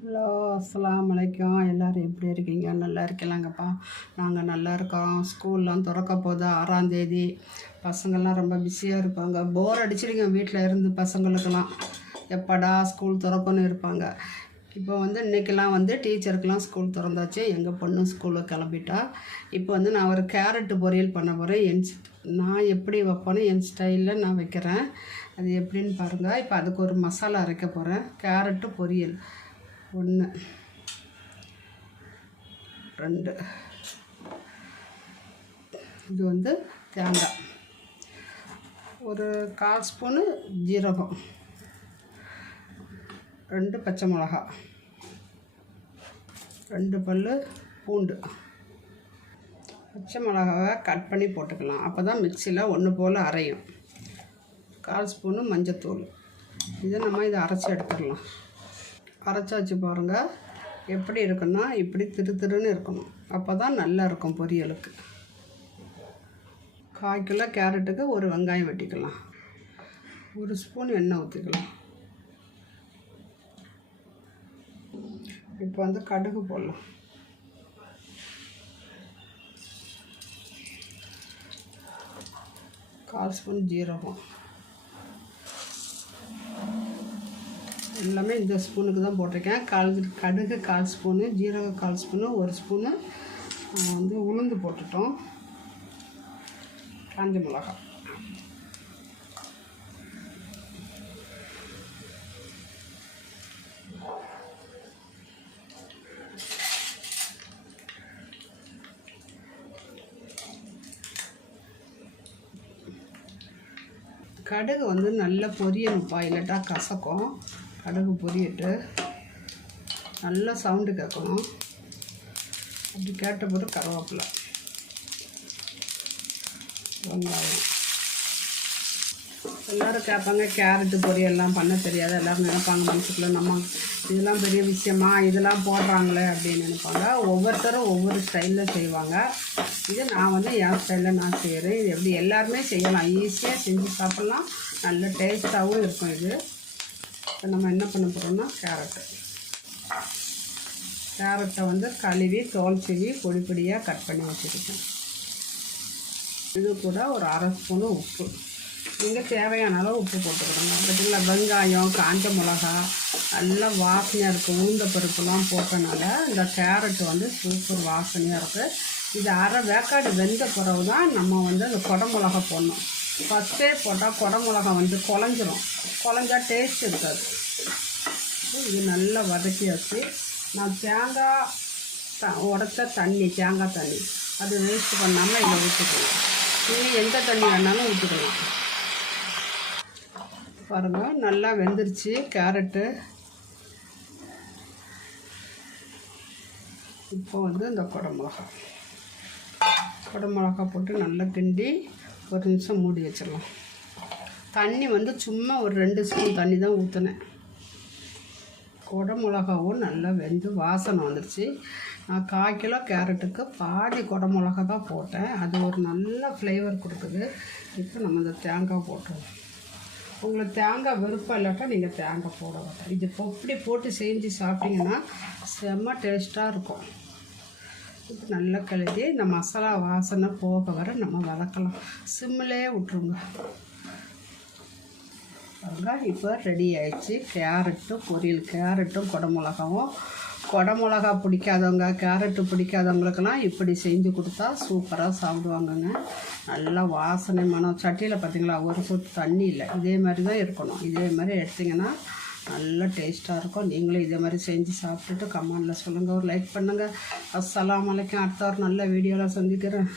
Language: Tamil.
ஹலோ அஸ்லாம் வலைக்கம் எல்லோரும் எப்படி இருக்கீங்க? நல்லா இருக்கலாங்கப்பா. நாங்கள் நல்லா இருக்கோம். ஸ்கூல்லாம் திறக்க போகுது ஆறாந்தேதி பசங்கள்லாம் ரொம்ப பிஸியாக இருப்பாங்க. போர் அடிச்சிருங்க வீட்டில் இருந்து பசங்களுக்கெல்லாம். எப்படா ஸ்கூல் திறக்கணும்னு இருப்பாங்க. இப்போ வந்து இன்றைக்கெல்லாம் வந்து டீச்சருக்கெலாம் ஸ்கூல் திறந்தாச்சு. எங்கள் பொண்ணு ஸ்கூலுக்கு கிளம்பிட்டா. இப்போ வந்து நான் ஒரு கேரட்டு பொரியல் பண்ண போகிறேன் என் நான் எப்படி வைப்பேனோ என் ஸ்டைலில் நான் வைக்கிறேன். அது எப்படின்னு பாருங்கள் இப்போ அதுக்கு ஒரு மசாலா அரைக்க போகிறேன் கேரட்டு பொரியல். ஒன்று. ரெண்டு. இது வந்து தேங்காய். ஒரு கால் ஸ்பூனு ஜீரகம். ரெண்டு பச்சை மிளகா. ரெண்டு பல் பூண்டு. பச்சை மிளகாவை கட் பண்ணி போட்டுக்கலாம். அப்போ தான் மிக்சியில் ஒன்று போல் அரையும். கால் ஸ்பூனு மஞ்சத்தூள். இதை நம்ம இதை அரைச்சி எடுத்துடலாம். அரைச்சாச்சு பாருங்கள் எப்படி இருக்குன்னா இப்படி திரு திருன்னு இருக்கணும். அப்போ தான் நல்லா இருக்கும் பொரியலுக்கு. கால் கிலோ கேரட்டுக்கு ஒரு வெங்காயம் வெட்டிக்கலாம். ஒரு ஸ்பூன் எண்ணெய் ஊற்றிக்கலாம் இப்போ வந்து கடுகு போடலாம். கால் ஸ்பூன் ஜீரகம். எல்லாமே இந்த ஸ்பூனுக்கு தான் போட்டிருக்கேன். கால் கடுகு கால் ஸ்பூனு ஜீரகம் கால் ஸ்பூனு ஒரு ஸ்பூனு வந்து உளுந்து போட்டுட்டோம். காஞ்ச மிளகா. கடுகு வந்து நல்லா பொரியணும்ப்பா இல்லாட்டா கசக்கும். கடுகு பொரியட்டு நல்லா சவுண்டு கேட்கணும். அப்படி கேட்ட பிறகு கருவேப்பிலை. வெங்காயம். எல்லோரும் கேட்பாங்க கேரட்டு பொரியெல்லாம் பண்ண தெரியாது. எல்லோரும் நினைப்பாங்க மனசுக்குள்ள நம்ம இதெல்லாம் பெரிய விஷயமா இதெல்லாம் போடுறாங்களே அப்படின்னு நினைப்பாங்க. ஒவ்வொருத்தரும் ஒவ்வொரு ஸ்டைலில் செய்வாங்க. இது நான் வந்து என் ஸ்டைலில் நான் செய்கிறேன் இது எப்படி எல்லாருமே செய்யலாம். ஈஸியாக செஞ்சு சாப்பிட்லாம். நல்ல டேஸ்ட்டாகவும் இருக்கும் இது. இப்போ நம்ம என்ன பண்ண போகிறோம்னா கேரட்டு. கேரட்டை வந்து கழுவி தோல் சீவி பொடி பொடியாக கட் பண்ணி வச்சுருக்கேன். இது கூட ஒரு அரை ஸ்பூனு உப்பு. நீங்கள் தேவையான அளவு உப்பு போட்டுக்கணும் பார்த்திங்களா வெங்காயம் காஞ்ச மிளகா நல்லா வாசனையாக இருக்குது உளுந்த பருப்புலாம் போட்டனால இந்த கேரட் வந்து சூப்பர் வாசனையாக இருக்குது இது அரை வேக்காடு வெந்த பிறகு தான் நம்ம வந்து அந்த குடமிளகா போடணும். ஃபஸ்ட்டே போட்டால் குடமிளகா வந்து குழஞ்சிரும். குழஞ்சா டேஸ்ட் இருக்காது. இது நல்லா வதக்கி வச்சு நான் தேங்காய் த உடச்ச தண்ணி தேங்காய் தண்ணி. அது வேஸ்ட் பண்ணாமல் இதை ஊற்றிக்கலாம் நீங்கள் எந்த தண்ணி வேணாலும் ஊற்றிக்கலாம் பாருங்கள் நல்லா வெந்துருச்சு கேரட்டு. இப்போ வந்து இந்த குடமிளகா குடமிளகா போட்டு நல்லா கிண்டி ஒரு நிமிஷம் மூடி வச்சிடலாம். தண்ணி வந்து சும்மா ஒரு ரெண்டு ஸ்பூன் தண்ணி தான் ஊற்றினேன் குடமிளகாவும் நல்லா வெந்து வாசனை வந்துருச்சு. நான் கால் கிலோ கேரட்டுக்கு பாதி குடமிளகா தான் போட்டேன். அது ஒரு நல்ல ஃப்ளேவர் கொடுக்குது இப்போ நம்ம இந்த தேங்காய் போட்டுருவோம் உங்களுக்கு தேங்காய் விருப்பம் இல்லாட்டா நீங்கள் தேங்காய் போட வேண்டாம். இது இப்படி போட்டு செஞ்சு சாப்பிட்டீங்கன்னா செம்ம டேஸ்ட்டாக இருக்கும். நல்லா கழுவி இந்த மசாலா வாசனை போக வர நம்ம வதக்கலாம். சிம்மிலே விட்ருங்க பாருங்க இப்போ ரெடி ஆயிடுச்சு. கேரட்டும் பொரியல் கேரட்டும் குடமிளகாவும். குடமிளகா பிடிக்காதவங்க கேரட்டு பிடிக்காதவங்களுக்கெல்லாம் இப்படி செஞ்சு கொடுத்தா சூப்பராக சாப்பிடுவாங்கங்க. நல்லா வாசனை மனம். சட்டியில் பார்த்தீங்களா ஒரு சொட்டு தண்ணி இல்லை. இதே மாதிரி தான் இருக்கணும். இதே மாதிரி எடுத்திங்கன்னா நல்லா டேஸ்ட்டாக இருக்கும். நீங்களும் இதே மாதிரி செஞ்சு சாப்பிட்டுட்டு கமெண்டில் சொல்லுங்கள் ஒரு லைக் பண்ணுங்கள் அஸ்லாம் வலைக்கும் அடுத்த ஒரு நல்ல வீடியோவில் சந்திக்கிறேன்.